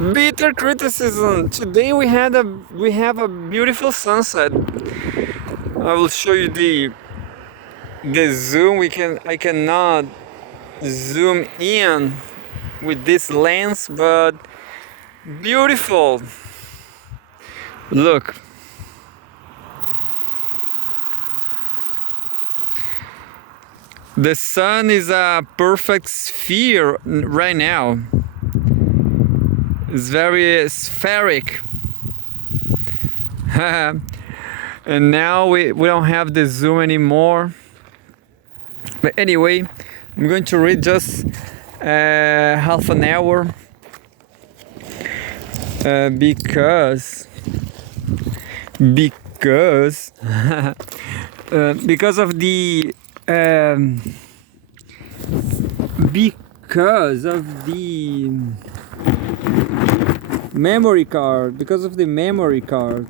Bitter criticism. Today we have a beautiful sunset. I will show you the zoom. I cannot zoom in with this lens, but beautiful. Look. The sun is a perfect sphere right now. It's very spheric. And now we don't have the zoom anymore. But anyway, I'm going to read just half an hour because because of the because of the memory card. Because of the memory card.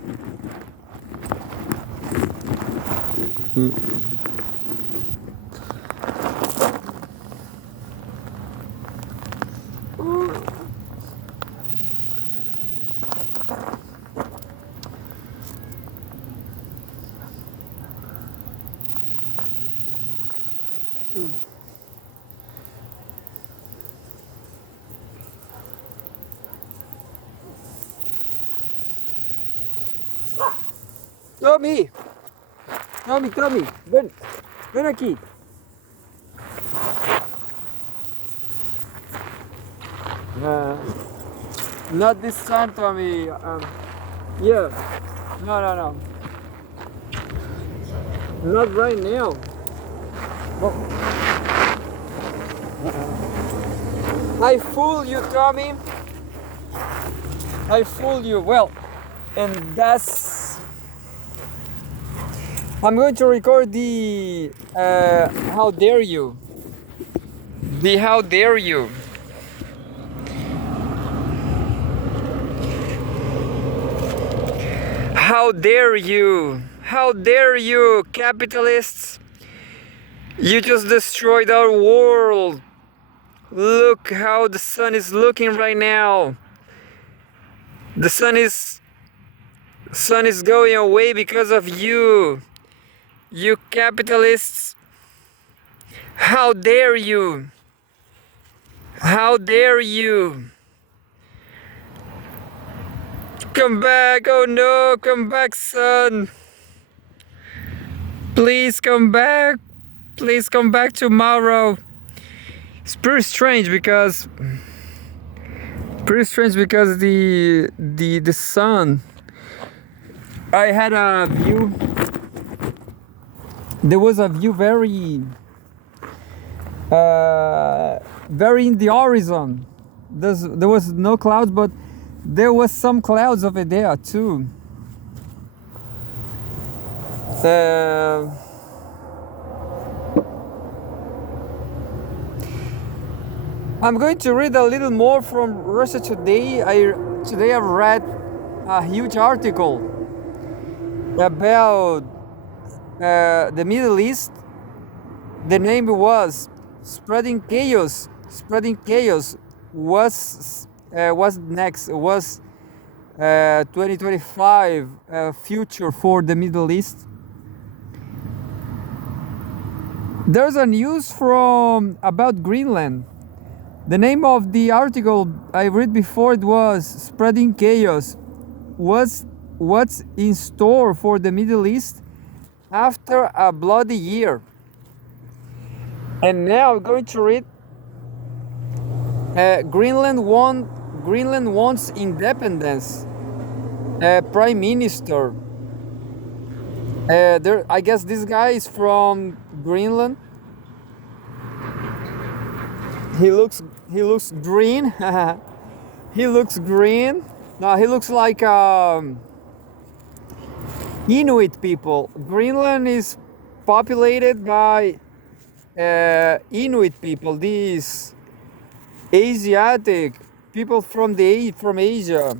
Tommy! Tommy! Ven aqui! Not this time, Tommy. Yeah. No. Not right now. Oh. I fool you, Tommy. I fool you. Well, and that's. I'm going to record the how dare you. The how dare you. How dare you? How dare you, capitalists? You just destroyed our world. Look how the sun is looking right now. The sun is going away because of you. You capitalists. How dare you? How dare you? Come back, oh no, come back, son. Please come back. Please come back tomorrow. It's pretty strange because the sun. I had a view. There was a view very in the horizon. There was no clouds, but there was some clouds over there too. I'm going to read a little more from Russia Today. Today I've read a huge article about the Middle East. The name was Spreading Chaos. Spreading Chaos was next. Was 2025 future for the Middle East. There's a news from about Greenland. The name of the article I read before it was Spreading Chaos. What's in store for the Middle East after a bloody year? And now I'm going to read Greenland wants independence. Prime Minister. I guess this guy is from Greenland. He looks green. He looks green. No, he looks like Inuit people. Greenland is populated by Inuit people. These Asiatic people from Asia.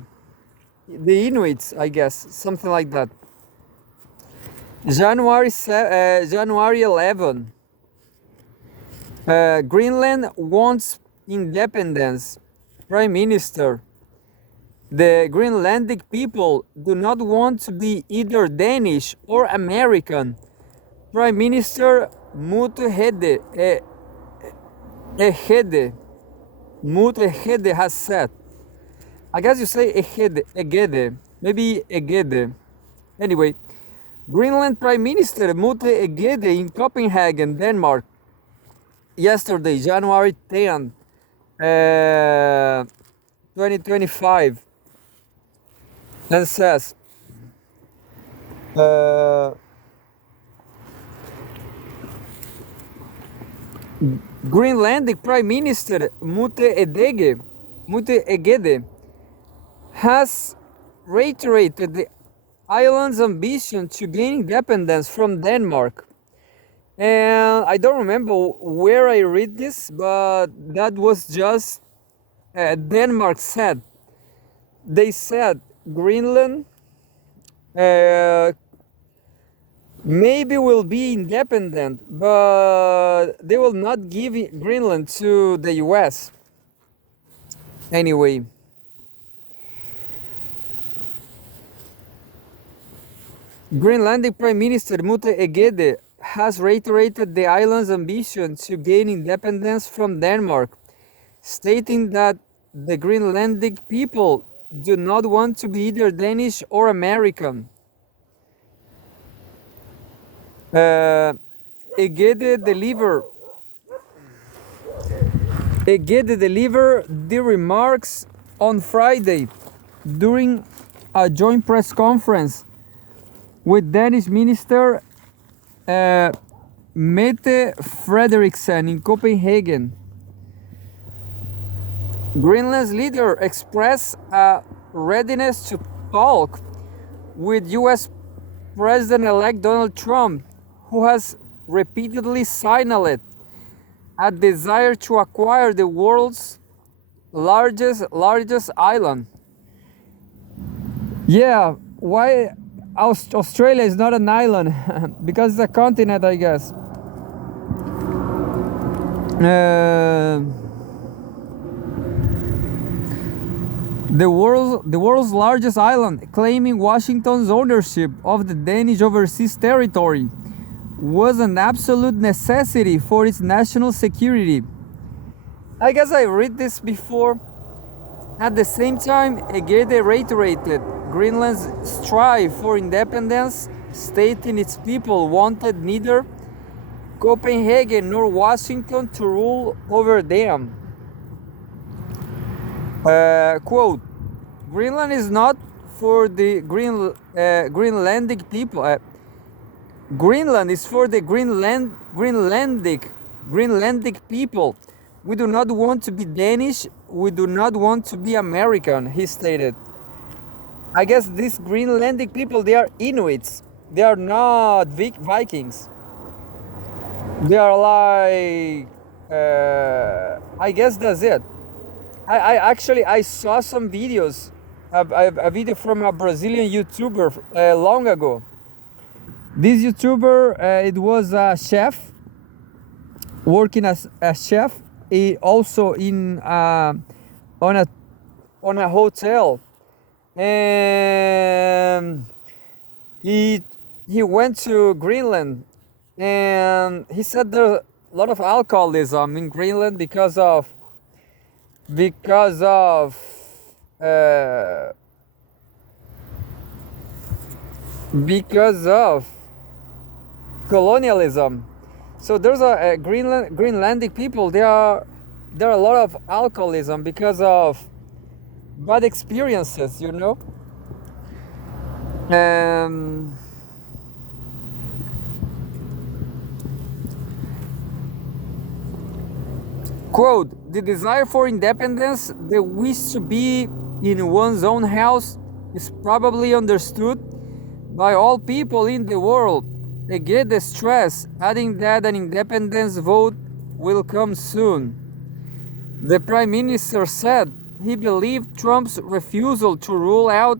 The Inuits, I guess, something like that. January 11. Greenland wants independence. Prime Minister. The Greenlandic people do not want to be either Danish or American. Prime Minister Mut Ehede has said. I guess you say Egede, maybe Egede. Anyway, Greenland Prime Minister Mute Egede in Copenhagen, Denmark, yesterday, January 10th, 2025, and says, Greenlandic Prime Minister Mute Egede has reiterated the island's ambition to gain independence from Denmark. And I don't remember where I read this, but that was just Denmark said. They said Greenland maybe will be independent, but they will not give Greenland to the US. Anyway, Greenlandic Prime Minister Mute Egede has reiterated the island's ambition to gain independence from Denmark, stating that the Greenlandic people do not want to be either Danish or American. Egede delivered the remarks on Friday during a joint press conference with Danish Minister Mette Frederiksen in Copenhagen. Greenland's leader expressed a readiness to talk with US President-elect Donald Trump, who has repeatedly signaled a desire to acquire the world's largest island. Yeah, why Australia is not an island? Because it's a continent, I guess. The world's largest island, claiming Washington's ownership of the Danish overseas territory, was an absolute necessity for its national security. I guess I read this before. At the same time, Egede reiterated Greenland's strive for independence, stating its people wanted neither Copenhagen nor Washington to rule over them. Quote, Greenland is not for the Greenlandic people. Greenland is for the Greenlandic people. We do not want to be Danish. We do not want to be American, he stated. I guess these Greenlandic people, they are Inuits. They are not Vikings. They are like, I guess that's it. I actually saw some videos, a video from a Brazilian YouTuber long ago. This YouTuber, it was a chef, working as a chef, also in on a hotel, and he went to Greenland, and he said there's a lot of alcoholism in Greenland because of colonialism. So there's a Greenlandic people. There are a lot of alcoholism because of bad experiences, you know. Quote, the desire for independence, the wish to be in one's own house is probably understood by all people in the world. They get the stress, adding that an independence vote will come soon. The Prime Minister said he believed Trump's refusal to rule out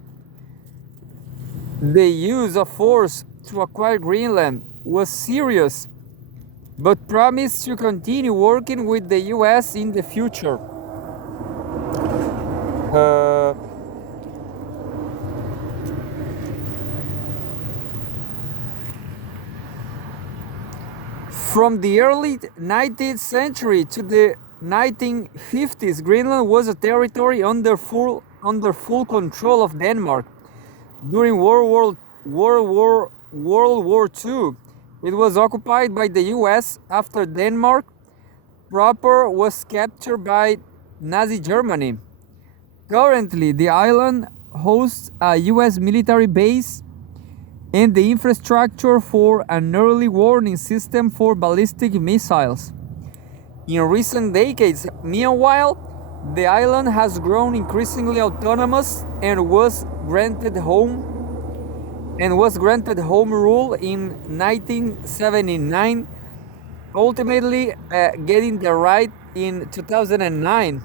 the use of force to acquire Greenland was serious, but promised to continue working with the US in the future. From the early 19th century to the 1950s, Greenland was a territory under full control of Denmark. During World War II, it was occupied by the US after Denmark proper was captured by Nazi Germany. Currently, the island hosts a US military base and the infrastructure for an early warning system for ballistic missiles. In recent decades, meanwhile, the island has grown increasingly autonomous and was granted home rule in 1979, ultimately getting the right in 2009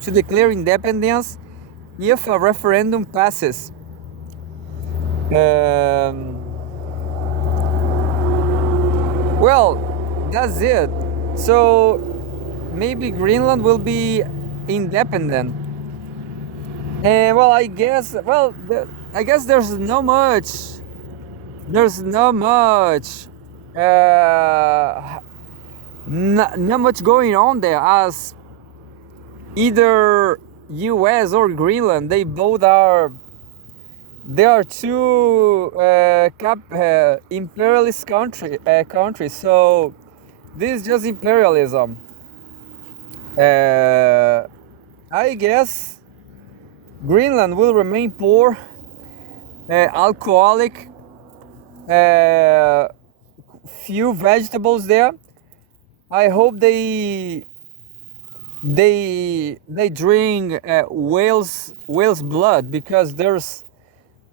to declare independence if a referendum passes. Well, that's it. So maybe Greenland will be independent. And well, I guess there's not much not much going on there, as either US or Greenland, they are two imperialist countries. So this is just imperialism. I guess Greenland will remain poor, alcoholic, few vegetables there. I hope they drink whale's blood, because there's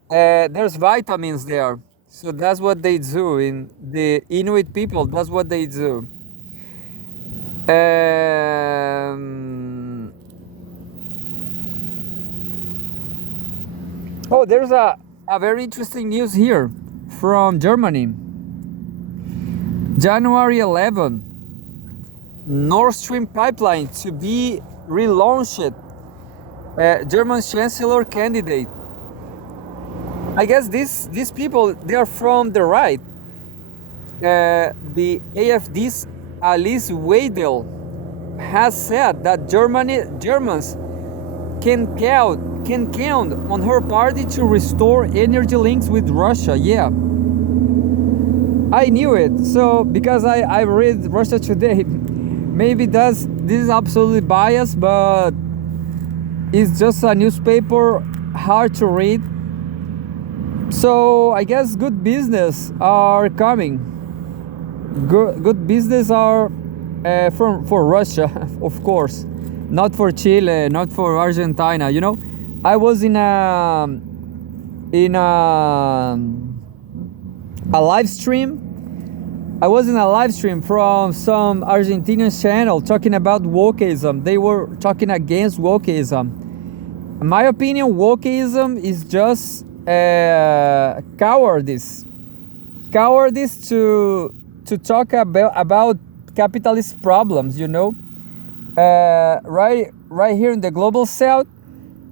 vitamins there. So that's what they do. In the Inuit people, that's what they do. Oh, there's a very interesting news here from Germany. January 11, Nord Stream pipeline to be relaunched. German Chancellor candidate. I guess these people, they are from the right. The AfD's Alice Weidel has said that Germans can count on her party to restore energy links with Russia. Yeah, I knew it. So because I read Russia Today, maybe this is absolutely biased, but it's just a newspaper, hard to read. So I guess good business are coming. Good business are for Russia, of course, not for Chile, not for Argentina. You know, I was in a live stream. I was in a live stream from some Argentinian channel talking about wokeism. They were talking against wokeism. In my opinion, wokeism is just cowardice to talk about capitalist problems. You know, right here in the global south,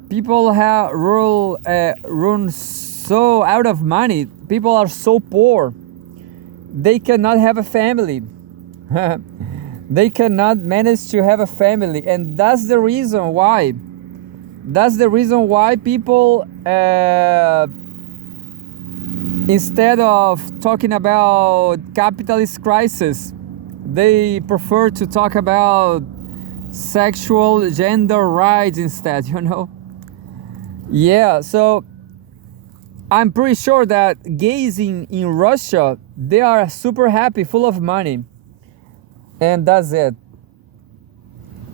people have run so out of money. People are so poor, they cannot have a family. They cannot manage to have a family, and that's the reason why. People, instead of talking about capitalist crisis, they prefer to talk about sexual gender rights instead, you know? Yeah, so I'm pretty sure that gays in Russia, they are super happy, full of money. And that's it.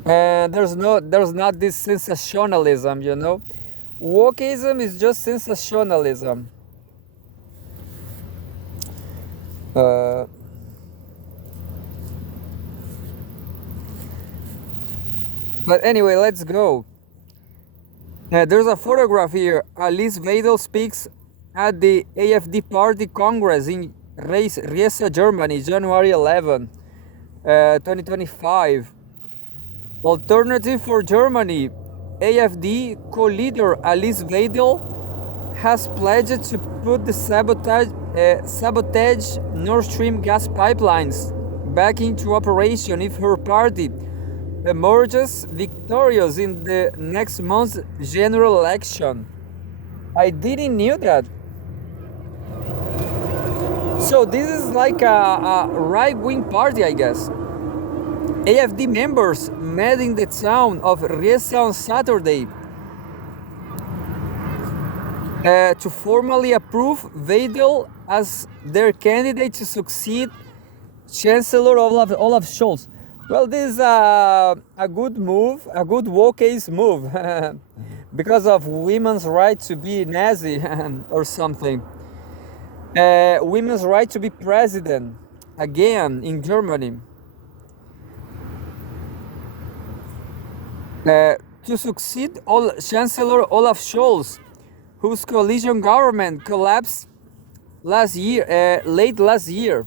And there's not this sensationalism, you know? Wokeism is just sensationalism. But anyway, let's go. There's a photograph here. Alice Weidel speaks at the AfD Party Congress in Riesa, Germany, January 11, 2025. Alternative for Germany, AfD co-leader Alice Weidel has pledged to put the sabotage Nord Stream gas pipelines back into operation if her party emerges victorious in the next month's general election. I didn't knew that. So this is like a right-wing party, I guess. AFD members met in the town of Riesa on Saturday to formally approve Weidel as their candidate to succeed Chancellor Olaf Scholz. Well, this is a good move, a good woke-ace move, because of women's right to be Nazi or something. Women's right to be president again in Germany. To succeed Chancellor Olaf Scholz, whose coalition government collapsed late last year.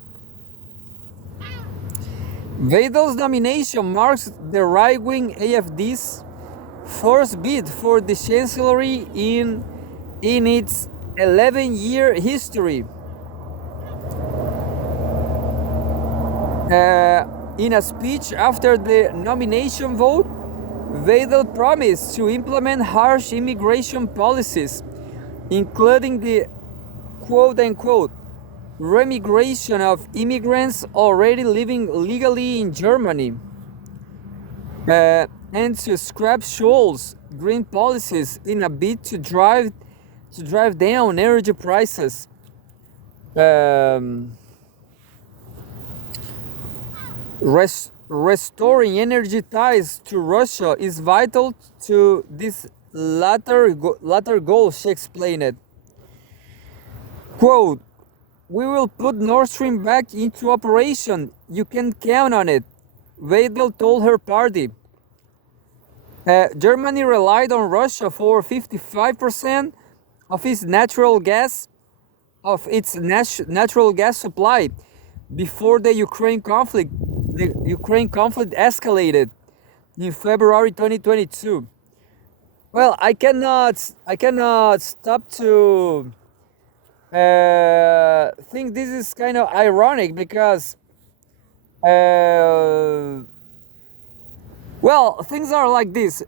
Weidel's nomination marks the right-wing AFD's first bid for the chancellery in its 11-year history. In a speech after the nomination vote, Weidel promised to implement harsh immigration policies, including the quote-unquote remigration of immigrants already living legally in Germany, and to scrap Scholz's green policies in a bid to drive down energy prices. Restoring energy ties to Russia is vital to this latter goal, she explained it. Quote, "We will put Nord Stream back into operation. You can count on it," Weidel told her party. Germany relied on Russia for 55% of its natural gas supply before the Ukraine conflict. The Ukraine conflict escalated in February 2022. Well, I cannot stop to think this is kind of ironic because, well, things are like this.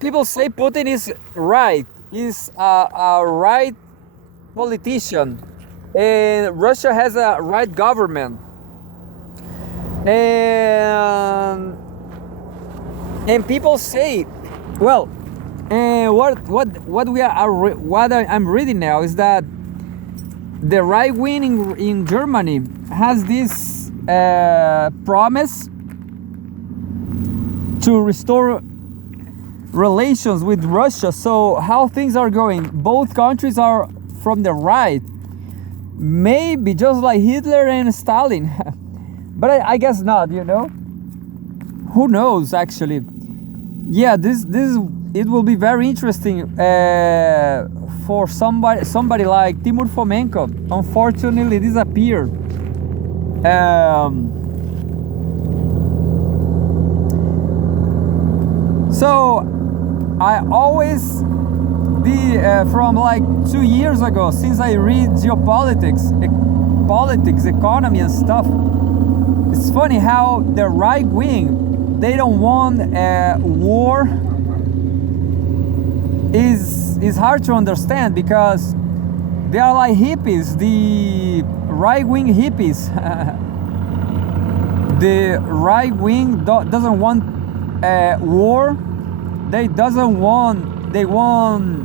People say Putin is right. He's a right politician, and Russia has a right government. And people say, well, what I'm reading now is that the right wing in Germany has this promise to restore relations with Russia. So how things are going? Both countries are from the right, maybe just like Hitler and Stalin. But I guess not, you know. Who knows, actually? Yeah, it will be very interesting for somebody like Timur Fomenko. Unfortunately, disappeared. So I always from like 2 years ago, since I read geopolitics, politics, economy, and stuff. It's funny how the right wing, they don't want war. Is hard to understand because they are like hippies, the right wing hippies. The right wing doesn't want war. They want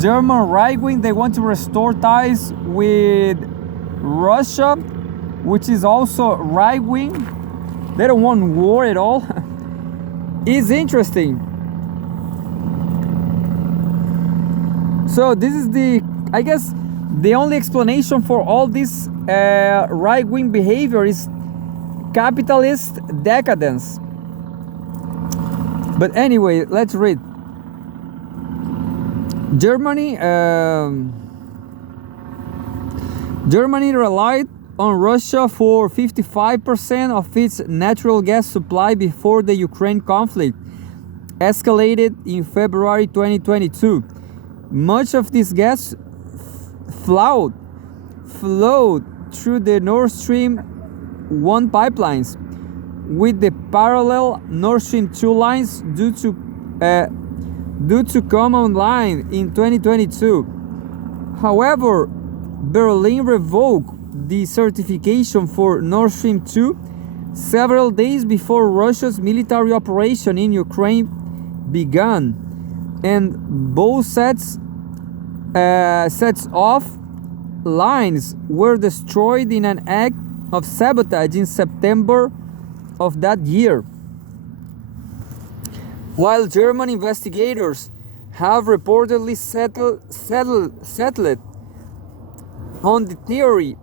German right wing. They want to restore ties with Russia, which is also right wing. They don't want war at all. It's interesting. So this is I guess the only explanation for all this right wing behavior is capitalist decadence. But anyway, let's read. Germany relied on Russia for 55% of its natural gas supply before the Ukraine conflict escalated in February 2022. Much of this gas flowed flowed through the Nord Stream 1 pipelines, with the parallel Nord Stream 2 lines due to come online in 2022. However, Berlin revoked the certification for Nord Stream 2 several days before Russia's military operation in Ukraine began, and both sets of lines were destroyed in an act of sabotage in September of that year. While German investigators have reportedly settled on the theory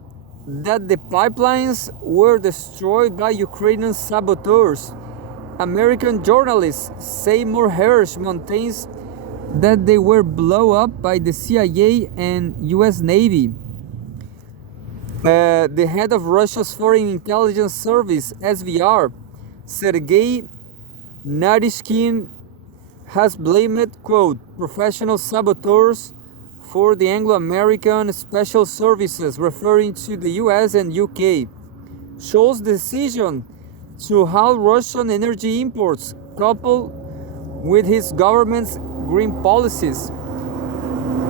that the pipelines were destroyed by Ukrainian saboteurs, American journalist Seymour Hersh maintains that they were blown up by the CIA and US Navy. The head of Russia's Foreign Intelligence Service, SVR, Sergei Naryshkin, has blamed, quote, professional saboteurs for the Anglo-American Special Services, referring to the US and UK. Scholz's decision to halt Russian energy imports, coupled with his government's green policies,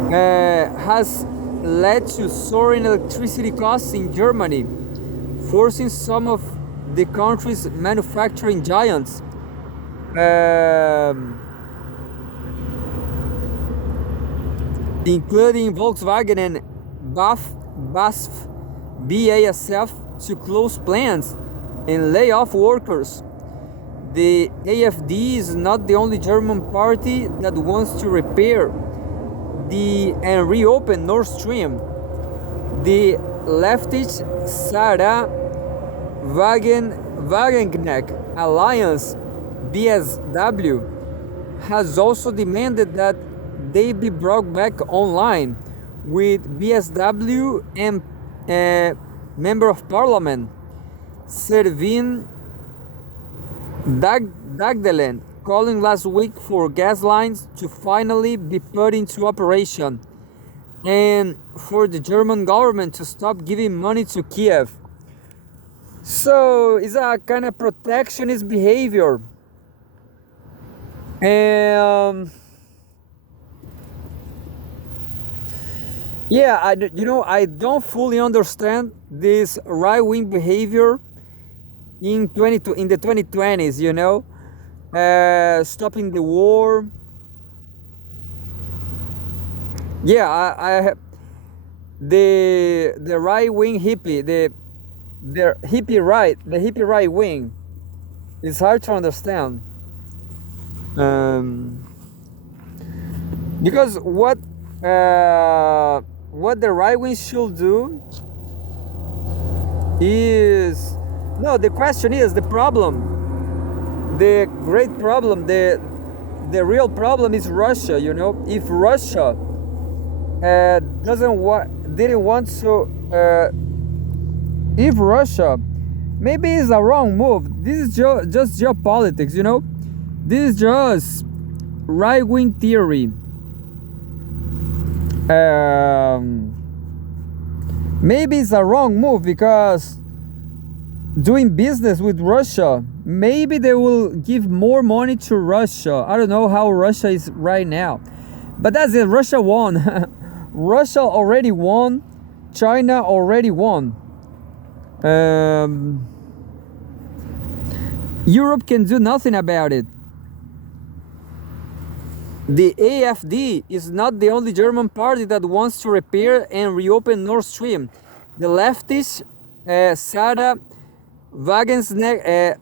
has led to soaring electricity costs in Germany, forcing some of the country's manufacturing giants, including Volkswagen and BASF, to close plants and lay off workers. The AfD is not the only German party that wants to repair and reopen Nord Stream. The leftist Sarah Wagenknecht Alliance, BSW, has also demanded that they be brought back online, with BSW and Member of Parliament Servin Dagdelen calling last week for gas lines to finally be put into operation, and for the German government to stop giving money to Kiev. So it's a kind of protectionist behavior. And yeah, I don't fully understand this right-wing behavior in the 2020s, stopping the war. Yeah, I the right-wing hippie, the hippie right wing, is hard to understand. Because what the right wing should do is, no, the question is the problem. The great problem, the real problem is Russia. If Russia didn't want to, if Russia, maybe it's a wrong move. This is just geopolitics. This is just right-wing theory. Maybe it's a wrong move because doing business with Russia, maybe they will give more money to Russia. I don't know how Russia is right now, but that's it. Russia won. Russia already won. China already won. Europe can do nothing about it. The AfD is not the only German party that wants to repair and reopen Nord Stream. The leftist Sarah Wagenknecht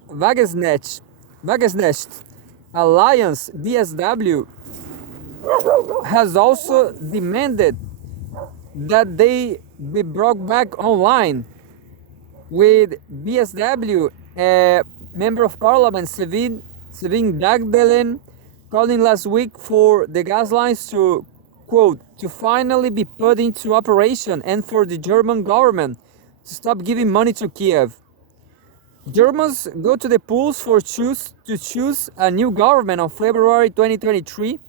Alliance, BSW, has also demanded that they be brought back online, with BSW Member of Parliament Sevin Dagdelen calling last week for the gas lines to, quote, to finally be put into operation, and for the German government to stop giving money to Kiev. Germans go to the polls to choose a new government on February 23,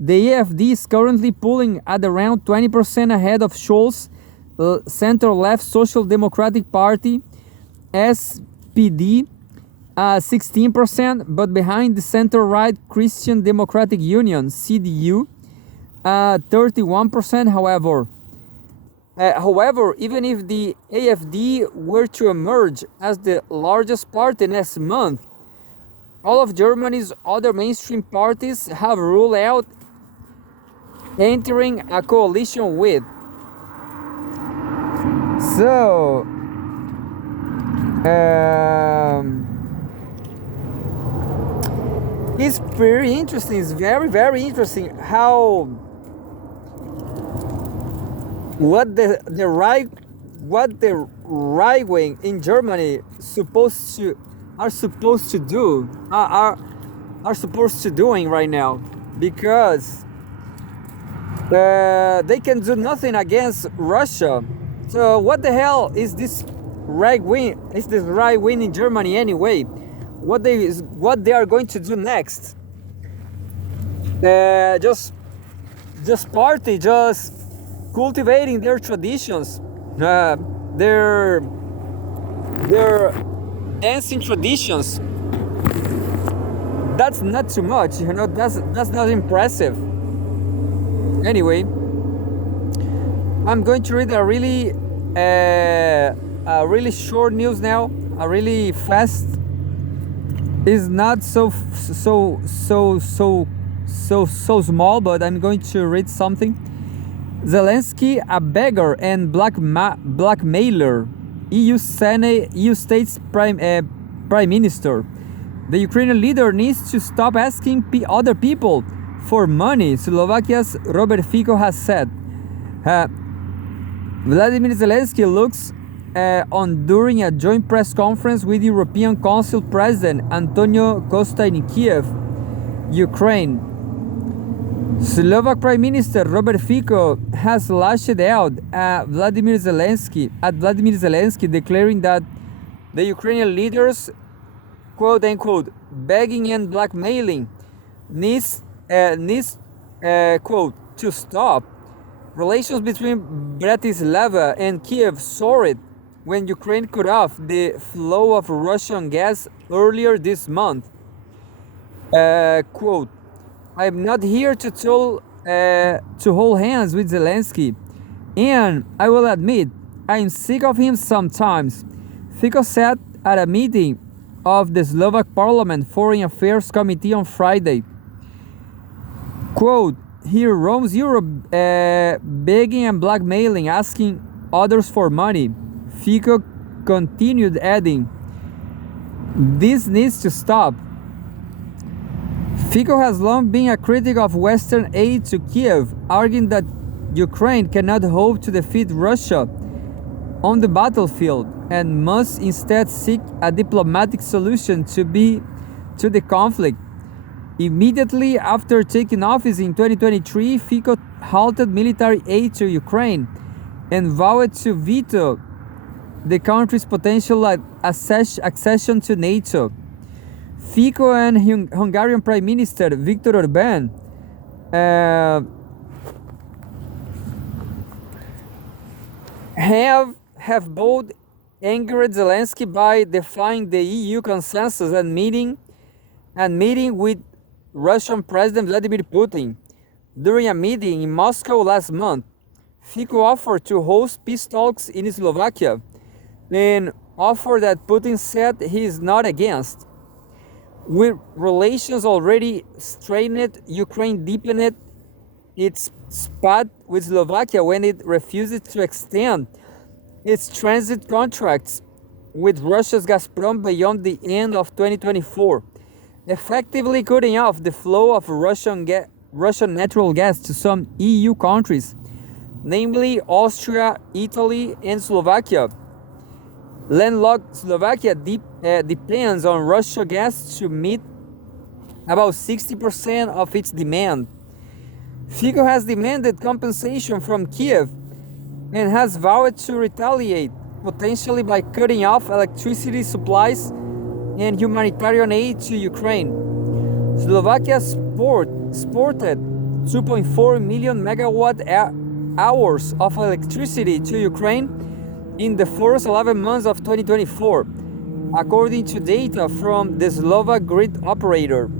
The AfD is currently polling at around 20% ahead of Scholz' center-left Social Democratic Party, SPD, 16%, but behind the center-right Christian Democratic Union, CDU, 31%. However, even if the AfD were to emerge as the largest party next month, all of Germany's other mainstream parties have ruled out entering a coalition with. So, it's very interesting. It's very, very interesting how what the right wing in Germany are supposed to doing right now, because they can do nothing against Russia. So what the hell is this right wing? Is this right wing in Germany anyway? What they are going to do next? Just cultivating their traditions, their dancing traditions. That's not too much, That's not impressive. Anyway, I'm going to read a really short news now, a really fast. It's not so small, but I'm going to read something. Zelensky, a beggar and blackmailer, EU states prime minister. The Ukrainian leader needs to stop asking other people for money, Slovakia's Robert Fico has said. Vladimir Zelensky looks on during a joint press conference with European Council President Antonio Costa in Kiev, Ukraine. Slovak Prime Minister Robert Fico has lashed out at Vladimir Zelensky, declaring that the Ukrainian leaders, quote unquote, begging and blackmailing needs quote, to stop. Relations between Bratislava and Kiev soared when Ukraine cut off the flow of Russian gas earlier this month. Quote, I'm not here to hold hands with Zelensky, and I will admit, I'm sick of him sometimes, Fico said at a meeting of the Slovak Parliament Foreign Affairs Committee on Friday. Quote, he roams Europe begging and blackmailing, asking others for money. Fico continued, adding, this needs to stop. Fico has long been a critic of Western aid to Kiev, arguing that Ukraine cannot hope to defeat Russia on the battlefield and must instead seek a diplomatic solution to the conflict. Immediately after taking office in 2023, Fico halted military aid to Ukraine and vowed to veto the country's potential accession to NATO. Fico and Hungarian Prime Minister Viktor Orbán have both angered Zelensky by defying the EU consensus and meeting with Russian President Vladimir Putin. During a meeting in Moscow last month, Fico offered to host peace talks in Slovakia, an offer that Putin said he is not against. With relations already strained, Ukraine deepened its spat with Slovakia when it refused to extend its transit contracts with Russia's Gazprom beyond the end of 2024, effectively cutting off the flow of Russian natural gas to some EU countries, namely Austria, Italy, and Slovakia. Landlocked Slovakia depends on Russian gas to meet about 60% of its demand. Fico has demanded compensation from Kiev and has vowed to retaliate, potentially by cutting off electricity supplies and humanitarian aid to Ukraine. Slovakia sported 2.4 million megawatt hours of electricity to Ukraine in the first 11 months of 2024, according to data from the Slovak grid operator.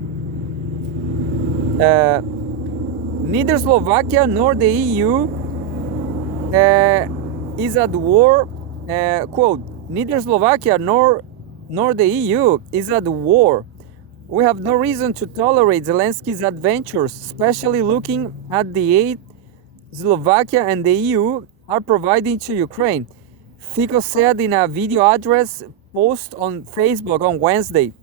Neither Slovakia nor the EU is at war. Quote, neither Slovakia nor the EU is at war. We have no reason to tolerate Zelensky's adventures, especially looking at the aid Slovakia and the EU are providing to Ukraine, Fico said in a video address post on Facebook on Wednesday.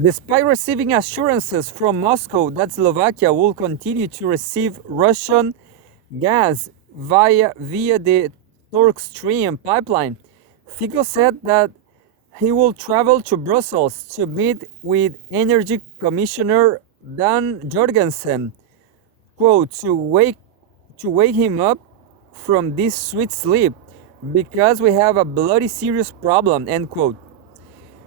Despite receiving assurances from Moscow that Slovakia will continue to receive Russian gas via the Turk Stream pipeline, Fico said that he will travel to Brussels to meet with Energy Commissioner Dan Jorgensen, quote, to wake him up from this sweet sleep because we have a bloody serious problem, end quote.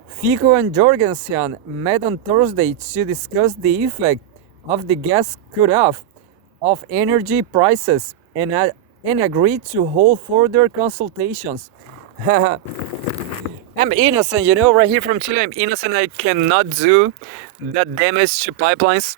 Fico and Jorgensen met on Thursday to discuss the effect of the gas cutoff of energy prices and agreed to hold further consultations. I'm innocent, right here from Chile. I'm innocent. I cannot do that damage to pipelines.